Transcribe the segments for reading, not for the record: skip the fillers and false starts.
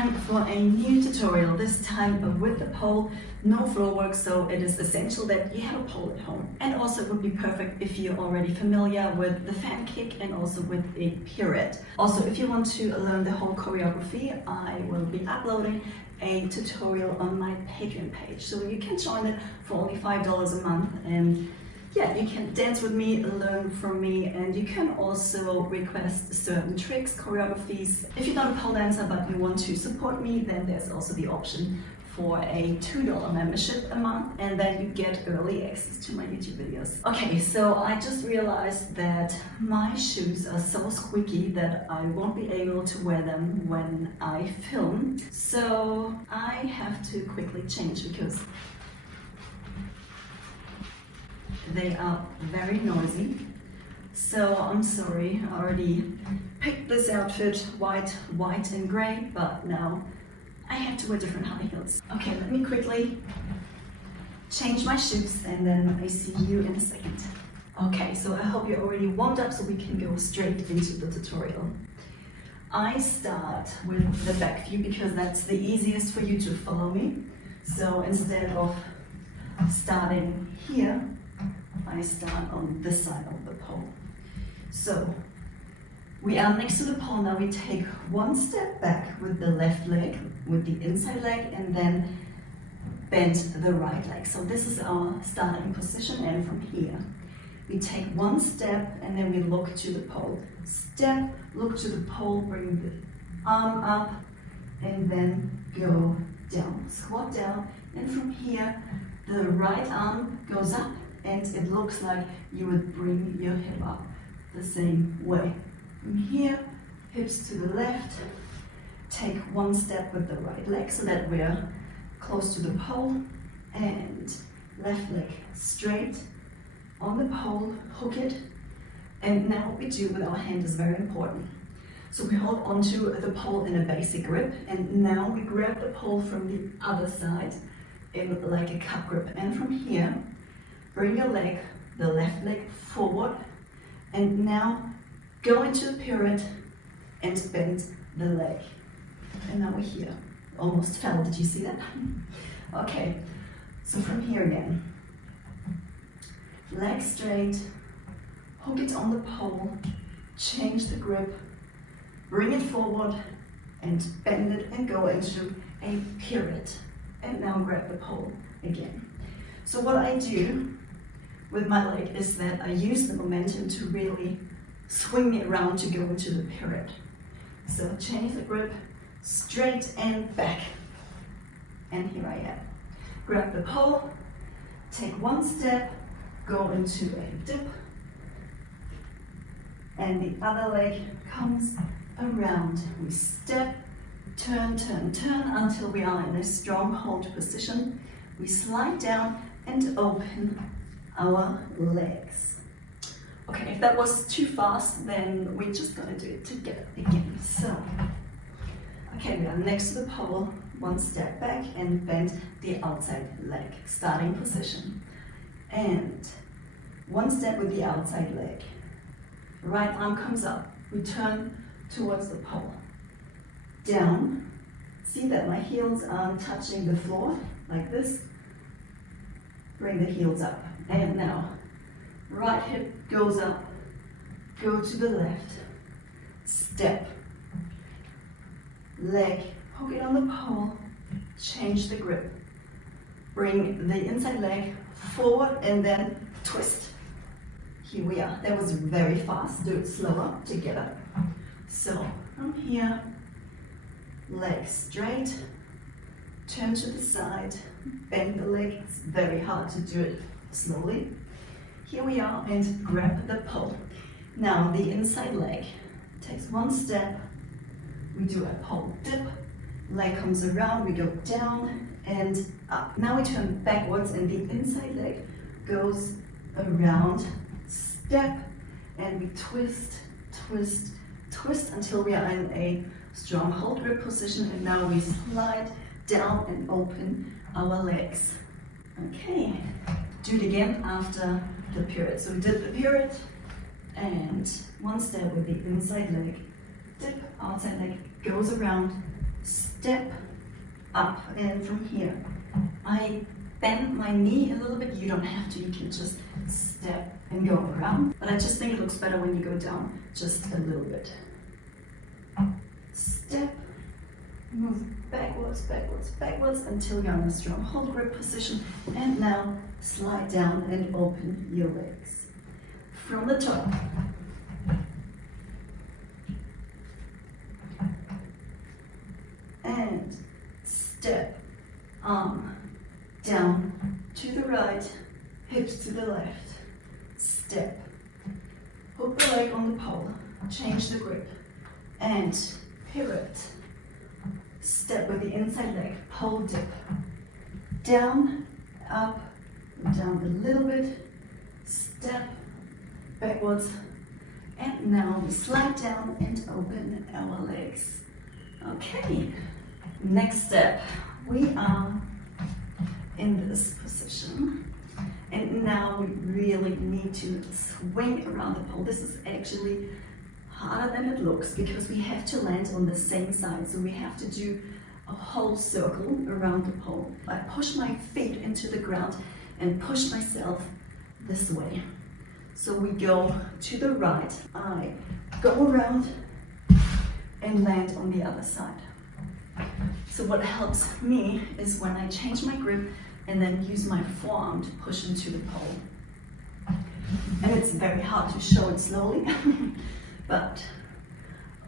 time for a new tutorial, this time with the pole, no floor work, so it is essential that you have a pole at home. And also it would be perfect if you're already familiar with the fan kick and also with a pirouette. Also, if you want to learn the whole choreography, I will be uploading a tutorial on my Patreon page. So you can join it for only $5 a month, and yeah, you can dance with me, learn from me, and you can also request certain tricks, choreographies. If you're not a pole dancer but you want to support me, then there's also the option for a $2 membership a month, and then you get early access to my YouTube videos. Okay, so I just realized that my shoes are so squeaky that I won't be able to wear them when I film. So I have to quickly change because they are very noisy. So I'm sorry, I already picked this outfit, white and gray, but now I have to wear different high heels. Okay, let me quickly change my shoes and then I see you in a second. Okay, so I hope you're already warmed up so we can go straight into the tutorial. I start with the back view because that's the easiest for you to follow me. So instead of starting here, I start on this side of the pole. So we are next to the pole. Now we take one step back with the left leg, with the inside leg, and then bend the right leg. So this is our starting position, and from here we take one step and then we look to the pole. Step, look to the pole, bring the arm up, and then go down. Squat down, and from here the right arm goes up, and it looks like you would bring your hip up the same way. From here, hips to the left, take one step with the right leg so that we're close to the pole, and left leg straight on the pole, hook it, and now what we do with our hand is very important. So we hold onto the pole in a basic grip, and now we grab the pole from the other side in like a cup grip, and from here, bring your leg, the left leg forward, and now go into the pirouette and bend the leg. And now we're here. Almost fell, did you see that? Okay, so from here again. Leg straight, hook it on the pole, change the grip, bring it forward and bend it and go into a pirouette. And now grab the pole again. So what I do with my leg is that I use the momentum to really swing it around to go into the pirouette. So change the grip, straight and back. And here I am. Grab the pole, take one step, go into a dip, and the other leg comes around. We step, turn, turn, turn until we are in a strong hold position. We slide down and open our legs. Okay, if that was too fast, then we're just gonna do it together again. So, okay, we are next to the pole, one step back and bend the outside leg, starting position. And one step with the outside leg. Right arm comes up, we turn towards the pole. Down, see that my heels are touching the floor, like this. Bring the heels up. And now, right hip goes up, go to the left, step, leg, hook it on the pole, change the grip, bring the inside leg forward and then twist. Here we are. That was very fast. Do it slower together. So from here, leg straight, turn to the side, bend the leg. It's very hard to do it slowly. Here we are, and grab the pole. Now the inside leg takes one step, we do a pole dip, leg comes around, we go down and up. Now we turn backwards and the inside leg goes around, step, and we twist, twist, twist until we are in a strong hold grip position, and now we slide down and open our legs. Okay, do it again after the pirouette. So we did the pirouette and one step with the inside leg, dip, outside leg, goes around, step, step, up, and from here, I bend my knee a little bit. You don't have to, you can just step and go around. But I just think it looks better when you go down just a little bit. Step, move backwards, backwards, backwards until you're in a strong hold grip position. And now slide down and open your legs. From the top. And step, arm, down to the right, hips to the left. Step, hook the leg on the pole, change the grip, and pirouette. Step with the inside leg, pole dip. Down, up, down a little bit, step, backwards, and now we slide down and open our legs. Okay, next step, we are in this position, and now we really need to swing around the pole. This is actually harder than it looks because we have to land on the same side, so we have to do a whole circle around the pole. I push my feet into the ground and push myself this way. So we go to the right, I go around and land on the other side. So what helps me is when I change my grip and then use my forearm to push into the pole. And it's very hard to show it slowly, but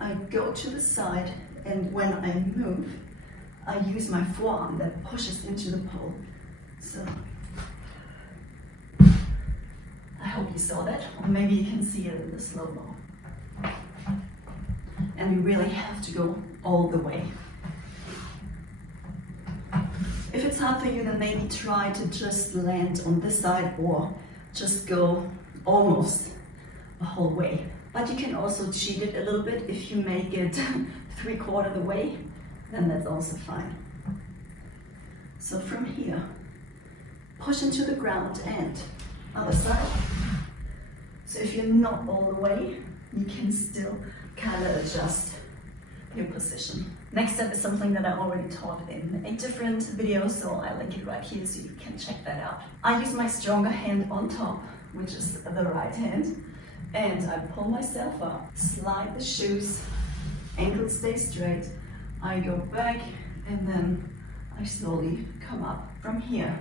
I go to the side, and when I move, I use my forearm that pushes into the pole. So I hope you saw that, or maybe you can see it in the slow-mo. And we really have to go all the way. If it's hard for you, then maybe try to just land on this side or just go almost the whole way. But you can also cheat it a little bit. If you make it 3/4 the way, then that's also fine. So from here, push into the ground and other side. So if you're not all the way, you can still kind of adjust your position. Next step is something that I already taught in a different video, so I'll link it right here so you can check that out. I use my stronger hand on top, which is the right hand, and I pull myself up, slide the shoes, ankles stay straight, I go back, and then I slowly come up. From here,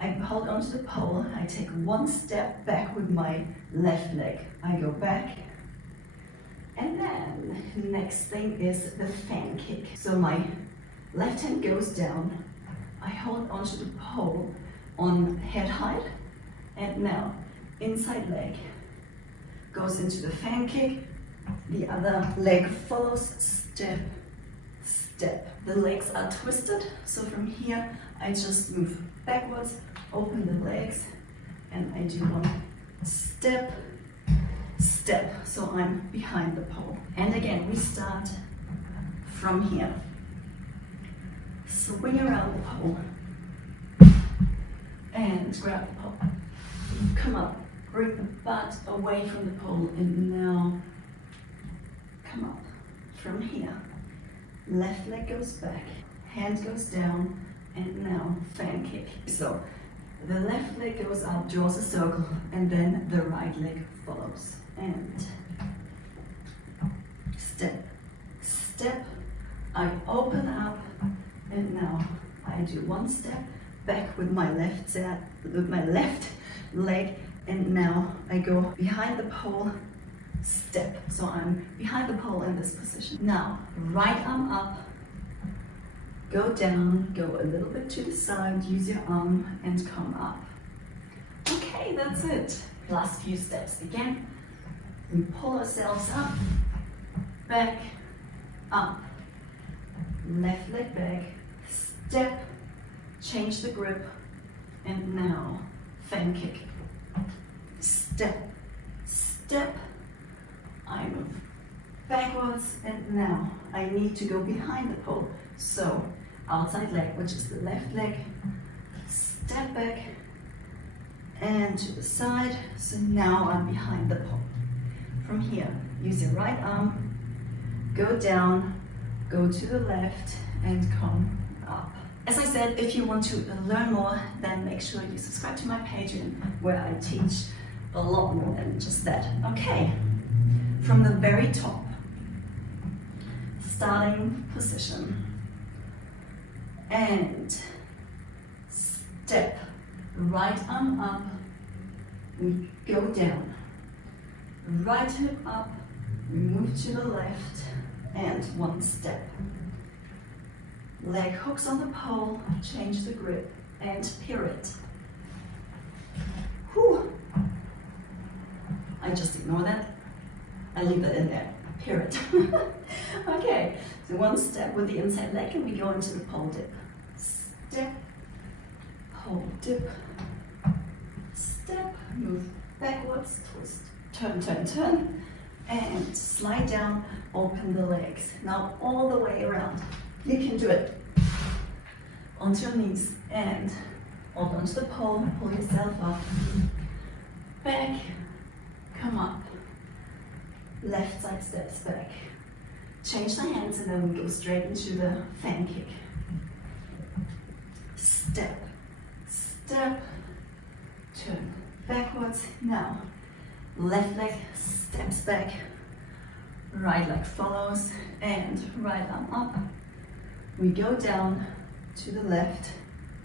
I hold onto the pole, I take one step back with my left leg. I go back, and then next thing is the fan kick. So my left hand goes down, I hold onto the pole on head height, and now inside leg goes into the fan kick, the other leg follows, step, step. The legs are twisted, so from here I just move backwards, open the legs, and I do one step, step, so I'm behind the pole. And again, we start from here. Swing around the pole and grab the pole. Come up, bring the butt away from the pole, and now come up. From here, left leg goes back, hand goes down, and now fan kick. So the left leg goes up, draws a circle, and then the right leg follows. And step, step, I open up, and now I do one step back with my left leg, and now I go behind the pole, step. So I'm behind the pole in this position. Now, right arm up, go down, go a little bit to the side, use your arm, and come up. Okay, that's it. Last few steps. Again, we pull ourselves up, back, up, left leg back, step, change the grip, and now fan kick. Step, step, I move backwards, and now I need to go behind the pole. So outside leg, which is the left leg, step back and to the side. So now I'm behind the pole. From here, use your right arm, go down, go to the left and come up. As I said, if you want to learn more, then make sure you subscribe to my page where I teach a lot more than just that. Okay, from the very top, starting position, and step, right arm up, we go down, right hip up, we move to the left, and one step. Leg hooks on the pole, change the grip, and pirouette. Whew. I just ignore that. I leave that in there. Pirouette. Okay, so one step with the inside leg and we go into the pole dip. Step, pole dip, step, move backwards, twist, turn, turn, turn, and slide down, open the legs. Now all the way around. You can do it onto your knees and hold onto the pole, pull yourself up, back, come up, left side steps back. Change the hands and then we go straight into the fan kick. Step, step, turn backwards. Now, left leg steps back, right leg follows, and right arm up. We go down to the left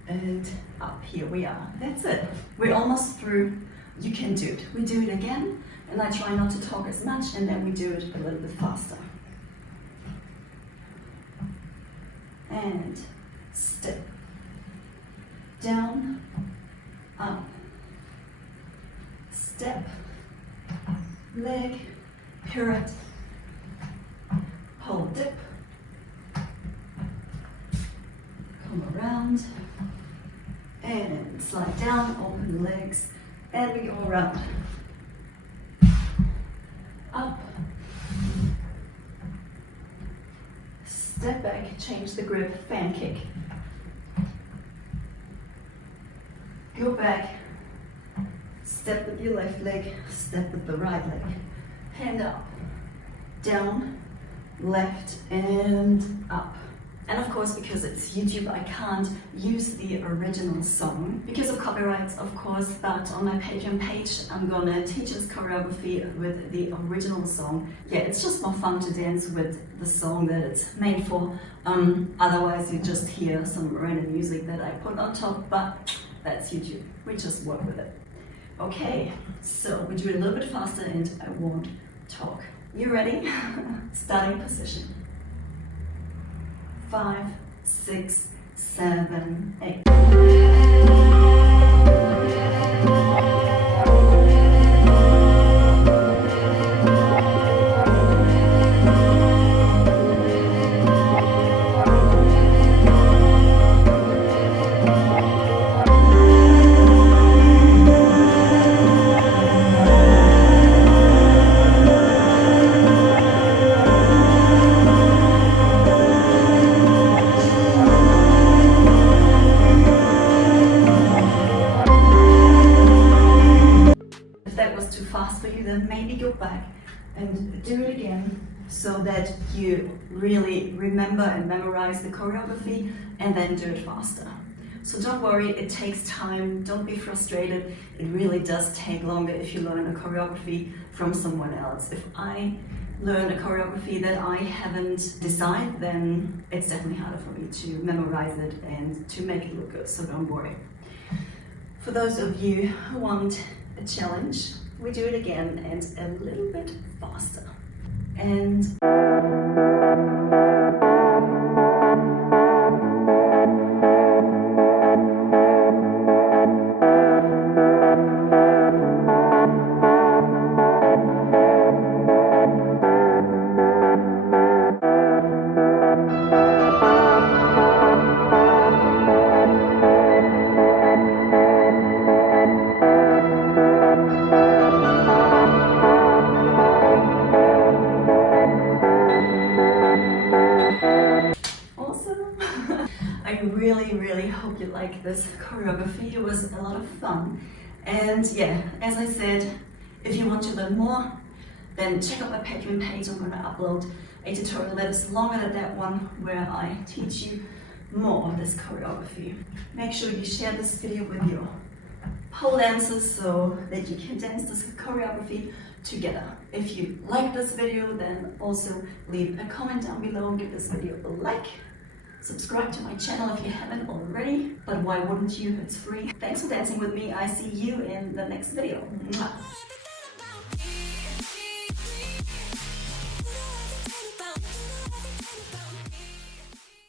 and up. Here we are. That's it. We're almost through. You can do it. We do it again, and I try not to talk as much, and then we do it a little bit faster. And step, down, up, step, leg, pirouette, hold dip, come around, and slide down, open the legs, and we go around, up, step back, change the grip, fan kick, go back, step with your left leg, step with the right leg, hand up, down, left, and up. And of course, because it's YouTube, I can't use the original song because of copyrights, of course, but on my Patreon page, I'm gonna teach us choreography with the original song. Yeah, it's just more fun to dance with the song that it's made for. Otherwise, you just hear some random music that I put on top, but that's YouTube. We just work with it. Okay, so we do it a little bit faster and I won't talk. You ready? Starting position. 5, 6, 7, 8. Then maybe go back and do it again so that you really remember and memorize the choreography and then do it faster. So don't worry, it takes time, don't be frustrated. It really does take longer if you learn a choreography from someone else. If I learn a choreography that I haven't designed, then it's definitely harder for me to memorize it and to make it look good, so don't worry. For those of you who want a challenge, we do it again and a little bit faster. And really hope you like this choreography. It was a lot of fun. And yeah, as I said, if you want to learn more, then check out my Patreon page. I'm going to upload a tutorial that is longer than that one where I teach you more of this choreography. Make sure you share this video with your pole dancers so that you can dance this choreography together. If you like this video, then also leave a comment down below, give this video a like, subscribe to my channel if you haven't already, but why wouldn't you? It's free. Thanks for dancing with me. I see you in the next video. Mwah.